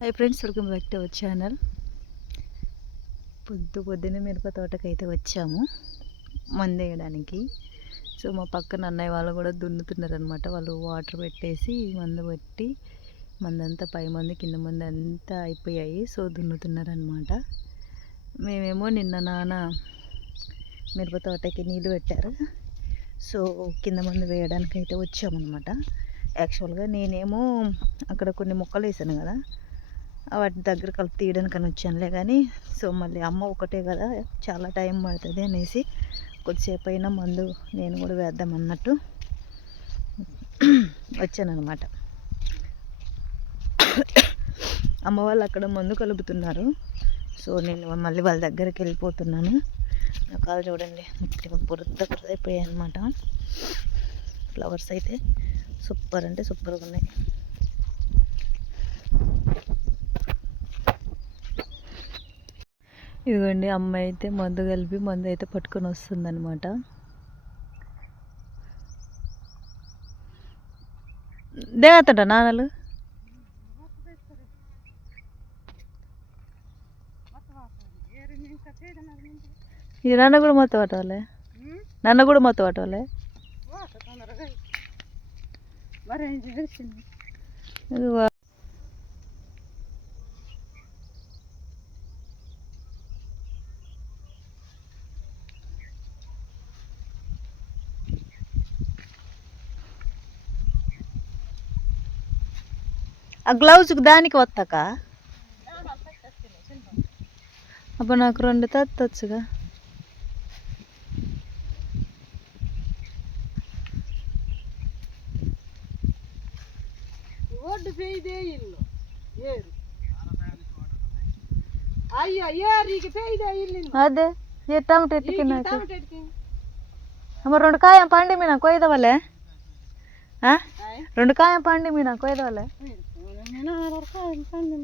Hi friends welcome back to our channel. పొద్దు పొద్దున్నే మిరప తోటకైతే వచ్చాము. మందు వేయడానికి. సో మా పక్కన అన్నయ్య వాళ్ళు కూడా దున్నుతున్నారనమాట వాళ్ళు వాటర్ పెట్టేసి మందు పెట్టి మందంతా పై మంది కింద మంది అంతా అయిపోయాయి. సో దున్నుతున్నారనమాట మేమేమో నిన్న నాన్న మిరప తోటకి నీళ్ళు పెట్టారు. సో కింద మంది వేయడానికి అయితే వచ్చామన్నమాట. యాక్చువల్గా నేనేమో అక్కడ కొన్ని మొక్కలు వేసాను కదా. వాటి దగ్గర కలిపి తీయడానికని వచ్చానులే కానీ సో మళ్ళీ అమ్మ ఒకటే కదా చాలా టైం పడుతుంది అనేసి కొద్దిసేపు అయినా మందు నేను కూడా వేద్దాం అన్నట్టు వచ్చానమాట అమ్మ వాళ్ళు అక్కడ మందు కలుపుతున్నారు. సో నేను మళ్ళీ వాళ్ళ దగ్గరికి వెళ్ళిపోతున్నాను. నా కాలు చూడండి మొత్తం బురద అయిపోయాయి అనమాట ఫ్లవర్స్ అయితే సూపర్ అంటే సూపర్గా ఉన్నాయి. ఇదిగోండి అమ్మాయి అయితే మందు కలిపి మందు అయితే పట్టుకొని వస్తుందన్నమాట. దేగతాడ నాన్నలు? ఈ నాన్న కూడా మొత్తం పట్టవాలే? నన్ను కూడా మొత్తం పట్టవాలే? ఇదిగో. ఆ గ్లౌజ్కి దానికి వస్తాక అప్పుడు నాకు రెండు తచ్చగా ఒడ్డు పెయిదే ఇల్లు. ఏరు. అయ్యో ఏరికి పెయిదే ఇల్లు అదే ఏ టమాటో ఎట్టుకి అమ్మ రెండు కాయం పండి మీ నాకు కొయ్యదవలే? రెండు కాయం పండి మీ నాకు కొయ్యదవలే నేను ఆడొక పండి